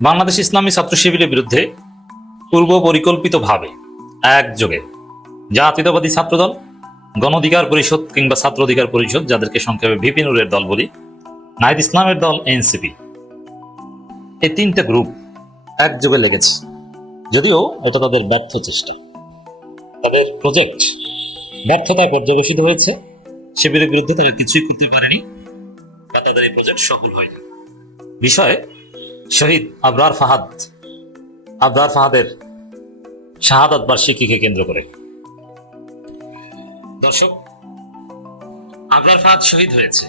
বাংলাদেশ ইসলামী ছাত্র শিবিরের বিরুদ্ধে পূর্ব পরিকল্পিতভাবে একযোগে জাতীয়তাবাদী ছাত্রদল গণ অধিকার পরিষদ কিংবা ছাত্র অধিকার পরিষদ, যাদেরকে সংক্ষেপে ভিপি নুরের দল বলি নাহিদ ইসলামের দল, এনসিপি এই তিনটে গ্রুপ একযোগে লেগেছে। যদিও এটা তাদের ব্যর্থ চেষ্টা। তাদের প্রজেক্ট ব্যর্থতায় পর্যবেসিত হয়েছে। শিবিরের বিরুদ্ধে তারা কিছুই করতে পারেনি, বা তাদের এই প্রজেক্ট সফল হয়নি। বিষয়ে শহীদ আবরার ফাহাদ, আবরার ফাহাদের শাহাদাত বার্ষিকীকে কেন্দ্র করে। দর্শক, আবরার ফাহাদ শহীদ হয়েছে।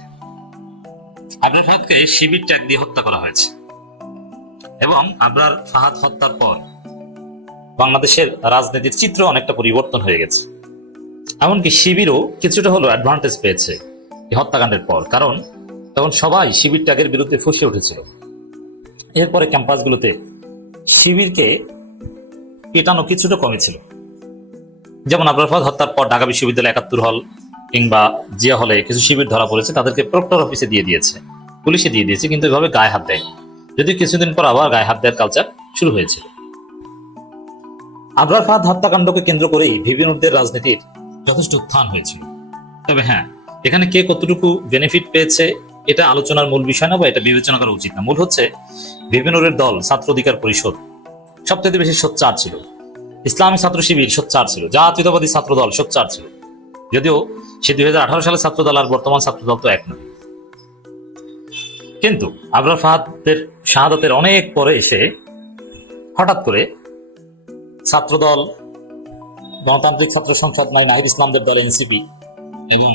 আবরার ফাহাদকে শিবির ট্যাগ দিয়ে হত্যা করা হয়েছে। এবং আবরার ফাহাদ হত্যার পর বাংলাদেশের রাজনীতির চিত্র অনেকটা পরিবর্তন হয়ে গেছে। এমনকি শিবিরও কিছুটা হলো অ্যাডভান্টেজ পেয়েছে এই হত্যাকাণ্ডের পর। কারণ তখন সবাই শিবির ট্যাগের বিরুদ্ধে ফুসে উঠেছিল। এরপরে ক্যাম্পাসগুলোতে শিবিরকে পেটানো কিছুটা কমেছিল। যেমন আবরাফাদ হত্যার পর ঢাকা বিশ্ববিদ্যালয় একাত্তর হল কিংবা জিয়া হলে কিছু শিবির ধরা পড়েছে, তাদেরকে প্রক্টর অফিসে দিয়ে দিয়েছে, পুলিশে দিয়ে দিয়েছে, কিন্তু এভাবে গায়ে হাত দেয় যদি কিছুদিন পর আবার গায়ে হাত দেওয়ার কালচার শুরু হয়েছিল। আবরার হত্যাকাণ্ডকে কেন্দ্র করেই ভিভিনুরদের রাজনীতির যথেষ্ট উত্থান হয়েছিল। তবে হ্যাঁ এখানে কে কতটুকু বেনিফিট পেয়েছে এটা আলোচনার মূল বিষয় না বা এটা বিবেচনা করা উচিত না। মূল হচ্ছে ভিভিনুরের দল, ছাত্র অধিকার পরিষদ, সবচেয়ে বেশি সোচ্চার ছিল। ইসলামী ছাত্র শিবির সোচ্চার ছিল, জাতীয়তাবাদী ছাত্র দল সোচ্চার ছিল। যদিও সে দুই সালের ছাত্র দল আর বর্তমান ছাত্র দল তো এক নয়। কিন্তু আবরার ফাহাদের শাহাদাতের অনেক পরে এসে হঠাৎ করে ছাত্রদল গণতান্ত্রিক ছাত্র সংসদ নাই, নাহিদ ইসলামদের দল, এনসিপি এবং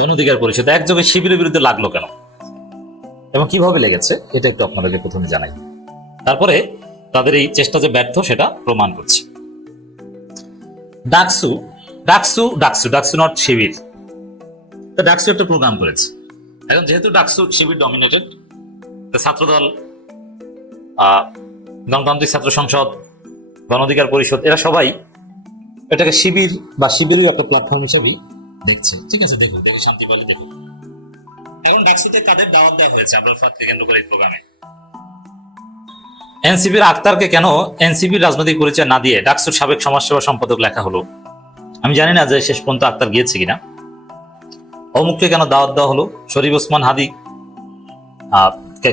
গণ অধিকার পরিষদ একযোগে শিবিরের বিরুদ্ধে লাগল কেন? এবং কীভাবে লেগেছে? এটা একটু আপনাদেরকে প্রথমে জানাই। তারপরে তাদের এই চেষ্টা যে ব্যর্থ, সেটা প্রমাণ করছে। ডাকসু ডাকসু ডাকসু ডাকসু নট শিবির। তো ডাকসু একটা প্রোগ্রাম করেছে। এখন যেহেতু ডাকসু শিবির ডমিনেটেড ছাত্রদল গণতান্ত্রিক ছাত্র সংসদ গণ অধিকার পরিষদ, এরা সবাই এটাকে শিবির বা শিবিরের একটা প্ল্যাটফর্ম হিসেবেই দেখছে। ঠিক আছে দেখুন। দেখুন, শান্তি পালে দেখুন। এখন ডাকসুতে কাদের দাওয়াত দেওয়া হয়েছে? আবরার ফাতকে কেন্দ্র করে এই প্রোগ্রামে। এনসিপির আক্তারকে কেন এনসিপির রাজনৈতিক পরিচয় না দিয়ে ডাকসুর সাবেক সমাজসেবা সম্পাদক লেখা হলো? আমি জানি না যে শেষ পর্যন্ত আক্তার গিয়েছে কিনা। অমুককে কেন দাওয়াত দেওয়া হলো? শরীফ ওসমান হাদি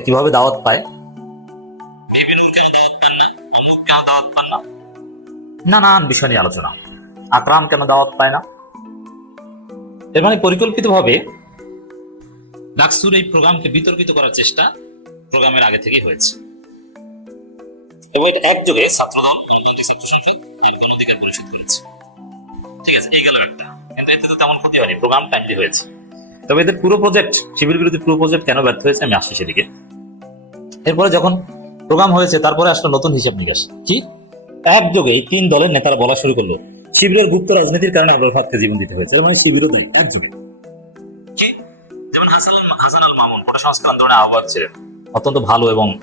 কীভাবে দাওয়াত পায়? না? না? নানান বিষয় নিয়ে আলোচনা। আকরাম কেন দাওয়াত পায় না? এর মানে পরিকল্পিতভাবে ডাকসুর এই প্রোগ্রামকে বিতর্কিত করার চেষ্টা প্রোগ্রামের আগে থেকেই হয়েছে। এবং এটা একযোগে ছাত্রদল গণতান্ত্রিক ছাত্র সংসদ এবং গণ অধিকার পরিষদ করেছে। ঠিক আছে এই গেল একটা। কিন্তু এতে তো তেমন ক্ষতি হয়নি প্রোগ্রাম টাইমলি হয়েছে। তবে এদের পুরো প্রজেক্ট শিবির বিরোধী পুরো প্রজেক্ট কেন ব্যর্থ হয়েছে আমি আসছি সেদিকে। এরপরে যখন প্রোগ্রাম হয়েছে তারপরে আসলো নতুন হিসাব নিকাশ। কি? একযোগে এই তিন দলের নেতারা বলা শুরু করল শিবিরের গুপ্ত রাজনীতির কারণে আবরার ফাতকে জীবন দিতে হয়েছে। মানে শিবিরও দায়ী একযোগে। যেমন হাসান হাসান আল মামুন কোটা সংস্কার আন্দোলনের আহ্বায়ক ছিলেন। অত্যন্ত ভালো এবং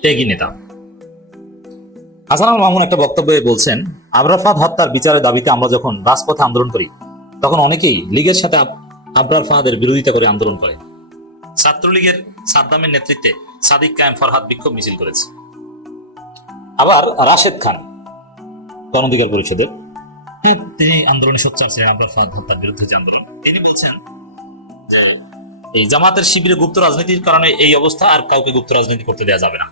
ত্যাগী নেতা। হাসান আল মামুন একটা বক্তব্যে বলছেন আবরাফাত হত্যার বিচারের দাবিতে আমরা যখন রাজপথে আন্দোলন করি তখন অনেকেই লীগের সাথে আব- আবরার ফাহাদের বিরোধিতা করে আন্দোলন করে। ছাত্রলীগের সাদ্দামের নেতৃত্বে সাদিক কায়েম ফরহাদ বিক্ষোভ মিছিল করেছে। আবার রাশেদ খান গণ অধিকার পরিষদের। হ্যাঁ তিনি আন্দোলনে সোচ্চার ছিলেন হত্যার বিরুদ্ধে যে আন্দোলন, তিনি বলছেন যে এই জামাতের শিবিরে গুপ্ত রাজনীতির কারণে এই অবস্থা আর কাউকে গুপ্ত রাজনীতি করতে দেওয়া যাবে না।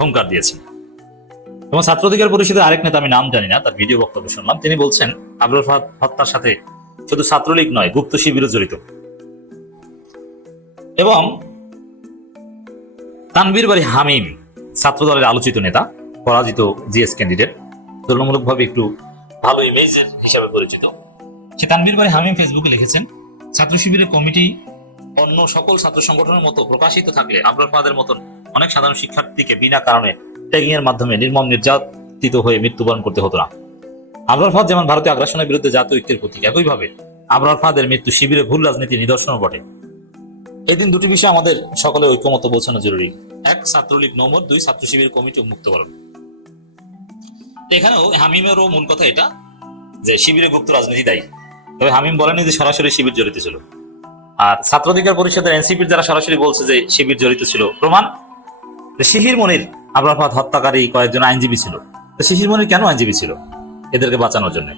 হুঙ্কার দিয়েছেন। এবং ছাত্র অধিকার পরিষদের আরেক নেতা, আমি নাম জানি না, তার ভিডিও বক্তব্য শুনলাম। তিনি বলছেন আবরুল ফাহাদ হত্যার সাথে শুধু ছাত্রলীগ নয়, গুপ্ত শিবিরও জড়িত। এবং তানবীর বাড়ি হামিম ছাত্র দলের আলোচিত নেতা, পরাজিত জিএস ক্যান্ডিডেট। তুলনামূলকভাবে একটু ভালো ইমেজের হিসাবে পরিচিত। সে তানবীর বাড়ি হামিম ফেসবুকে লিখেছেন, ছাত্র শিবিরের কমিটি অন্য সকল ছাত্র সংগঠনের মতো প্রকাশিত থাকলে আবরার ফাহাদের মতন অনেক সাধারণ শিক্ষার্থীকে বিনা কারণে ট্যাগিং এর মাধ্যমে নির্মম নির্যাতিত হয়ে মৃত্যুবরণ করতে হতো না। আবরার ফাদ যেমন ভারতীয় আগ্রাসনের বিরুদ্ধে জাতীয় ঐক্যের প্রতীক, একইভাবে আবরার ফাদের মৃত্যু শিবিরে ভুল রাজনীতি নিদর্শন বটে। এদিন দুটি বিষয় আমাদের সকলে ঐক্যমত বোঝানো জরুরি। এক, ছাত্রলীগ নমর দুই, ছাত্র শিবির কমিটি মুক্তকরণ এখানেও হামিমেরও মূল কথা এটা যে শিবিরে গুপ্ত রাজনীতি দায়ী। তবে হামিম বলেনি যে সরাসরি শিবির জড়িত ছিল। আর ছাত্র অধিকার পরিষদের এনসিপির যারা সরাসরি বলছে যে শিবির জড়িত ছিল। প্রমাণ তো শিশির মনির, আবরাফাত হত্যাকারী কয়েকজন আইনজীবী ছিল। তো শিশির মনির কেন আইনজীবী ছিল? এদেরকে বাঁচানোর জন্য।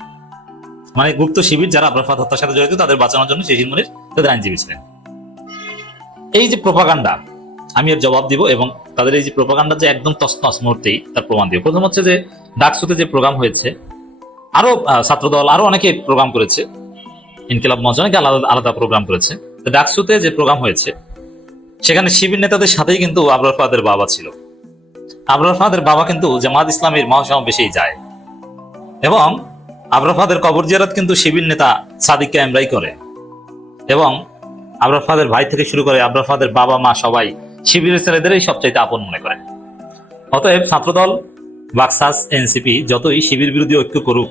মানে গুপ্ত শিবির যারা আবরাফাত হত্যার সাথে জড়িত, তাদের বাঁচানোর জন্য শিশির মনির তাদের আইনজীবী ছিলেন। এই যে প্রোপাগান্ডা আমি এর জবাব দিব এবং তাদের এই যে প্রোপাগান্ডা যে একদম তসনস মুহূর্তেই তার প্রমাণ দিব। প্রথম হচ্ছে যে ডাকসুতে যে প্রোগ্রাম হয়েছে, আরও ছাত্রদল আরও অনেকে প্রোগ্রাম করেছে, ইনকিলাব মঞ্চ অনেকে আলাদা আলাদা প্রোগ্রাম করেছে। ডাকসুতে যে প্রোগ্রাম হয়েছে, সেখানে শিবির নেতাদের সাথেই কিন্তু আবরার ফাদের বাবা ছিল। আবরার ফাদের বাবা কিন্তু জামাত ইসলামের মহাসমাবেশেই যায়। এবং আবরার ফাদের কবর জিয়ারত কিন্তু শিবির নেতা সাদিককে এমরাই করে। এবং আবরার ফাদের ভাই থেকে শুরু করে আবরার ফাদের বাবা মা সবাই শিবিরের ছেলেদেরই সবচাইতে আপন মনে করে। অতএব ছাত্রদল, বাক্সাস, এনসিপি যতই শিবির বিরোধী ঐক্য করুক,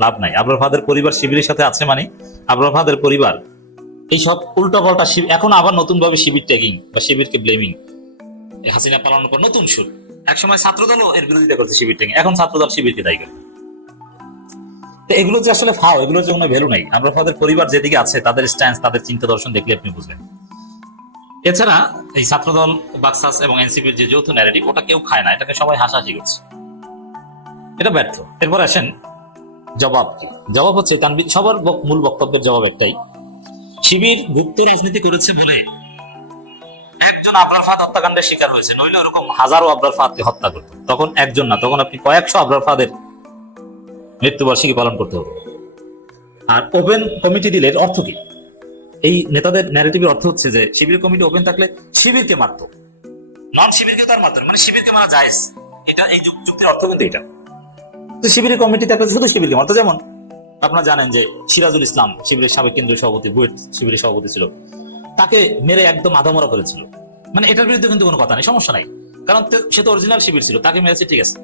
লাভ নাই। আবরার ফাদের পরিবার শিবিরের সাথে আছে মানে? আবরার ফাদের পরিবার। এইসব উল্টা পাল্টা এখন আবার নতুন ভাবে শিবির ট্যাগিং বা শিবিরকে ব্লেমিং হাসিনা পালন করে নতুন সুর। একসময় ছাত্রদলও এর বিরোধিতা করছে শিবির ট্যাগিং এখন ছাত্রদল শিবিরকে দায়ী করে। তো এগুলো যে আসলে ফাও, এগুলোর যে কোনো ভ্যালু নেই। আমরা ফাদের পরিবার যেদিকে আছে, তাদের স্ট্যান্স তাদের চিন্তা দর্শন দেখলে আপনি বুঝবেন। এছাড়া এই ছাত্রদল, বাক্সাস এবং এনসিপির যে যৌথ ন্যারেটিভ ওটা কেউ খায় না। এটাকে সবাই হাসাহাসি করছে। এটা ব্যর্থ। এরপর আসেন জবাব। জবাব হচ্ছে তানবির সবার মূল বক্তব্যের জবাব একটাই। শিবির গুপ্ত রাজনীতি করেছে বলে একজন আবরার ফাদ হত্যাকাণ্ডের শিকার হয়েছে, নইলে ওরকম হাজারো আবরার ফাদকে হত্যা করতো। তখন একজন না, তখন আপনি কয়েকশো আবরার ফাদের মৃত্যুবার্ষিকী পালন করতে হবে। আর ওপেন কমিটি দিলে অর্থ কি? এই নেতাদের ন্যারেটিভের অর্থ হচ্ছে যে, শিবির কমিটি ওপেন থাকলে শিবিরকে মারত। নন শিবিরকে তার মারত মানে শিবিরকে মারা এটা এই যুক্তির অর্থ কিন্তু এটা। তো শিবিরের কমিটি থাকলে শুধু শিবিরকে মারতো। যেমন আপনারা জানেন যে সিরাজুল ইসলাম শিবিরের সাবেক কেন্দ্রীয় সভাপতি, বুয়েট শিবিরের সভাপতি ছিল। তাকে মেরে একদম আধামরা করেছিল। মানে এটার বিরুদ্ধে কিন্তু কোনো কথা নেই, সমস্যা নাই। কারণ সে তো অরিজিনাল শিবির ছিল, তাকে মেরেছে, ঠিক আছে।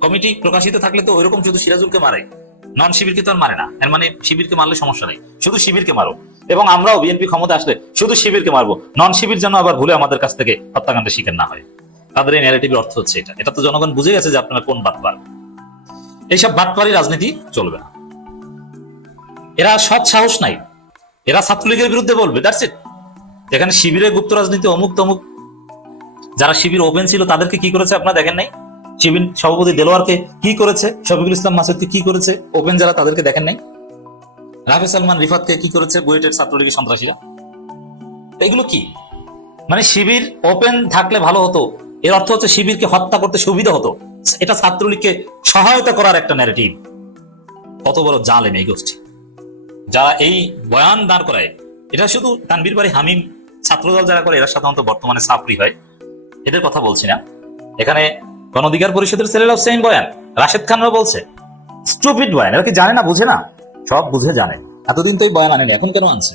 কমিটি প্রকাশিত থাকলে তো ওইরকম শুধু সিরাজুলকে মারে। নন শিবিরকে তো আর মারে না। মানে শিবিরকে মারলে সমস্যা নাই। শুধু শিবিরকে মারো। এবং আমরাও বিএনপি ক্ষমতা আসলে শুধু শিবিরকে মারবো। নন শিবির যেন আবার ভুলে আমাদের কাছ থেকে হত্যাকাণ্ডের শিকার না হয়। তাদের এই ন্যারেটিভের অর্থ হচ্ছে এটা। এটা তো জনগণ বুঝে গেছে যে আপনারা কোন বাটপার। এইসব বাটপারি রাজনীতি চলবে না। এরা সৎ সাহস নাই। এরা ছাত্রলীগের বিরুদ্ধে বলবে দ্যাটস ইট এখানে শিবিরের গুপ্ত রাজনীতি অমুক তমুক। যারা শিবির ওপেন ছিল, তাদেরকে কি করেছে আপনারা দেখেন নাই? শিবির সভাপতি দেলোয়ারকে কি করেছে? শফিকুল ইসলাম মাসুদকে কি করেছে? ওপেন যারা, তাদেরকে দেখেন নাই? রাফি সালমান রিফাতকে কি করেছে বুয়েটের ছাত্রলীগের সন্ত্রাসীরা? এগুলো কি? মানে শিবির ওপেন থাকলে ভালো হতো। এর অর্থ হচ্ছে শিবিরকে হত্যা করতে সুবিধা হতো। এটা ছাত্রলীগকে সহায়তা করার একটা ন্যারেটিভ কত বড় জালেম এই গোষ্ঠী। যারা এই বয়ান দাঁড় করায়, এটা শুধু তানবীর বাড়ি হামিম ছাত্রদল যারা করে, এরা সাধারণত বর্তমানে সাপরি হয়। এদের কথা বলছি না। এখানে গণ অধিকার পরিষদের ছেলেরাও সেম বয়ান রাশেদ খানরা বলছে স্টুপিড বয়ান এরা কি জানে না, বুঝে না? সব বুঝে জানে। এতদিন তো এই বয়ান আনেনি এখন কেন আনছে?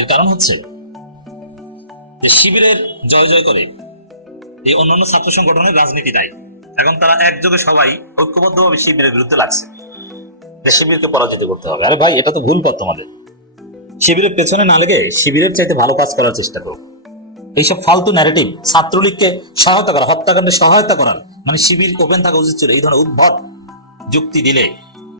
এর কারণ হচ্ছে যে শিবিরের জয় জয় করে এই অন্যান্য ছাত্র সংগঠনের রাজনীতি নাই। এখন তারা একযোগে সবাই ঐক্যবদ্ধভাবে শিবিরের বিরুদ্ধে লাগছে। যে শিবিরকে পরাজিত করতে হবে। আরে ভাই এটা তো ভুল পথ তোমাদের। শিবিরের পেছনে না লেগে শিবিরের চাইতে ভালো কাজ করার চেষ্টা করো। এইসব ফালতু ন্যারেটিভ ছাত্রলীগকে সহায়তা করা হত্যাকাণ্ডে সহায়তা করার মানে শিবির ওপেন থাকা উচিত ছিল। এই ধরনের উদ্ভট যুক্তি দিলে